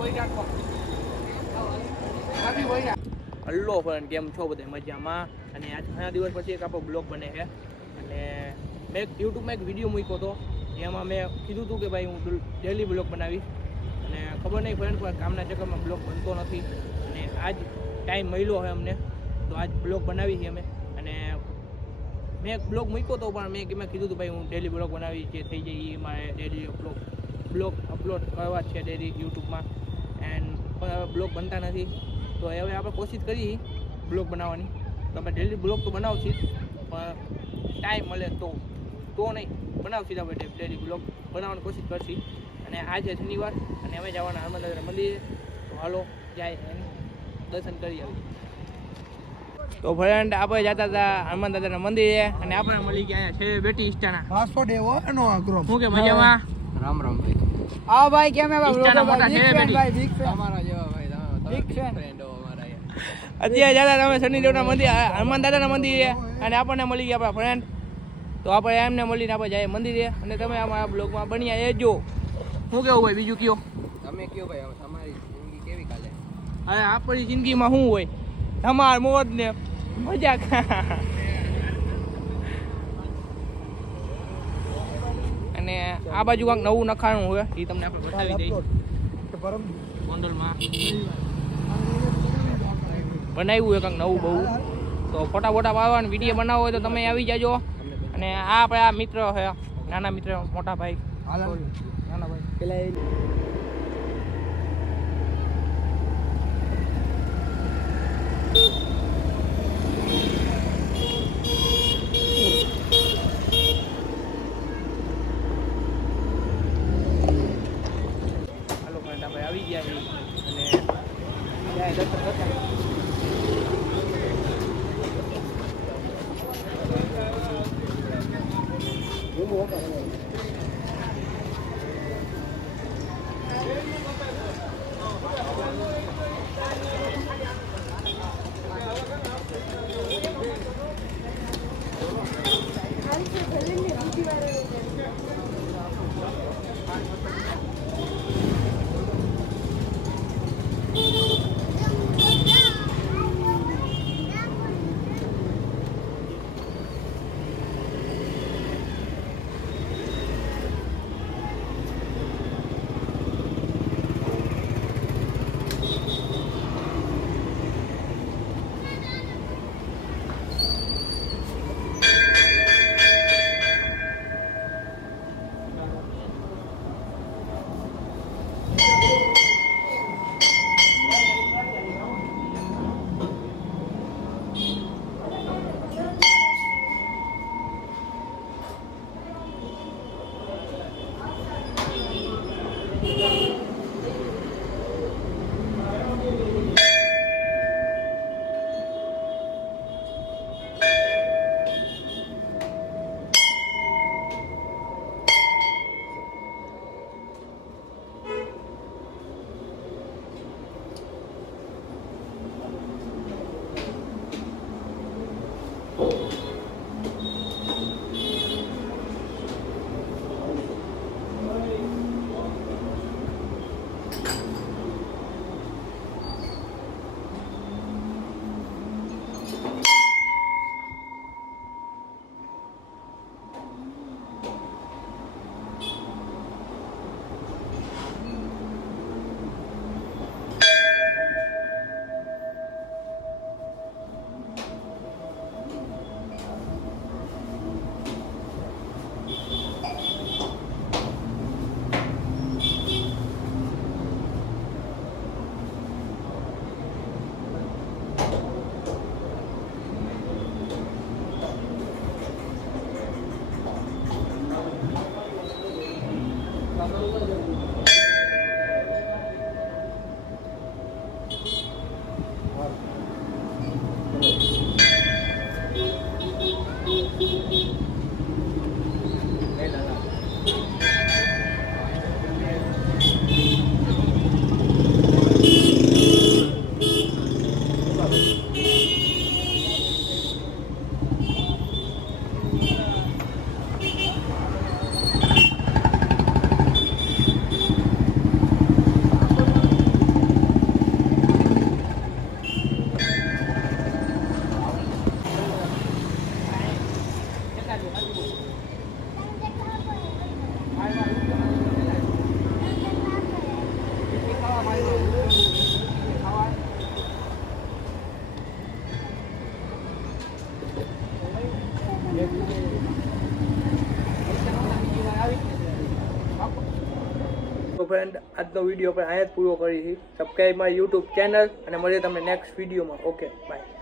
Hello friend, કેમ છો બધા મજામાં? અને આજ ઘણા દિવસ પછી એક આપણો બ્લોગ બને છે. અને મેં યુટ્યુબમાં એક વિડીયો મૂક્યો હતો જેમાં મેં કીધું હતું કે ભાઈ હું ડેલી બ્લોગ બનાવીશ. અને ખબર નહીં ફ્રેન્ડ, પણ કામના ચક્કરમાં બ્લોગ બનતો નથી. અને આજ ટાઈમ મળ્યો હોય અમને, તો આજ બ્લોગ બનાવી છે અમે. અને મેં એક બ્લોગ મૂક્યો હતો, પણ મેં કીધું હતું ભાઈ હું ડેલી બ્લોગ બનાવી, જે થઈ જાય એ મારે ડેલી બ્લોગ અપલોડ કરવા છે ડેલી યુટ્યુબમાં. એન્ડ પણ હવે બ્લોગ બનતા નથી, તો હવે આપણે કોશિશ કરી બ્લોગ બનાવવાની. તો આપણે ડેલી બ્લોગ તો બનાવશું, પણ ટાઈમ મળે તો નહીં બનાવશું. આપણે ડેલી બ્લોગ બનાવવાની કોશિશ કરશી. અને આજે શનિવાર અને અમે જવાના હનુમાન દાદાના મંદિરે, તો હાલો જાય એને દર્શન કરી આવી. તો ફ્રેન્ડ, આપણે જતા હતા હનુમાન દાદાના મંદિરે અને આપણે મળી ગયા છે બેટી ઇસ્ટાના પાસપોર્ટ એવો એનો આગ્રહ. શું કે મજામાં? રામ રામ ભાઈ. હા ભાઈ, કેમ એવા ઇસ્ટાના મોટા છે બેટી તમારા જેવા ભાઈ, બિગ ફેન અમારા. અત્યારે જતા તમે શનિદેવના મંદિર હનુમાન દાદાના મંદિરે અને આપણને મળી ગયા આપણા ફ્રેન્ડ. તો આપણે એમને મળીને આપણે જઈએ મંદિરે અને તમે અમારા બ્લોગમાં બન્યા રહેજો. શું કેવું ભાઈ, બીજું કયો? તમે કયો ભાઈ, તમારી જિંદગી કેવી કાલે? હવે આપણી જિંદગીમાં શું હોય, ધમાલ મોજ ને મજા. અને આ બાજુ કાંઈક નવું નખાણું હોય એ તમને આપણે બતાવી દઈએ. ગોંડલમાં બનાવ્યું હોય કાંઈક નવું બહુ, તો ફોટા પાડવાનું વિડીયો બનાવવો હોય તો તમે આવી જાજો. અને આ આપણે આ મિત્ર છે, નાના મિત્ર, મોટા ભાઈ, નાના ભાઈ પેલા આવી ગયા છે અને જાય દર્શન કરતા. તો ફ્રેન્ડ આજનો વિડીયો આપણે અહીંયા જ પૂરો કરી છે. સબસ્ક્રાઈબ મારી યુટ્યુબ ચેનલ અને મળીએ તમને નેક્સ્ટ વિડીયોમાં. Okay bye.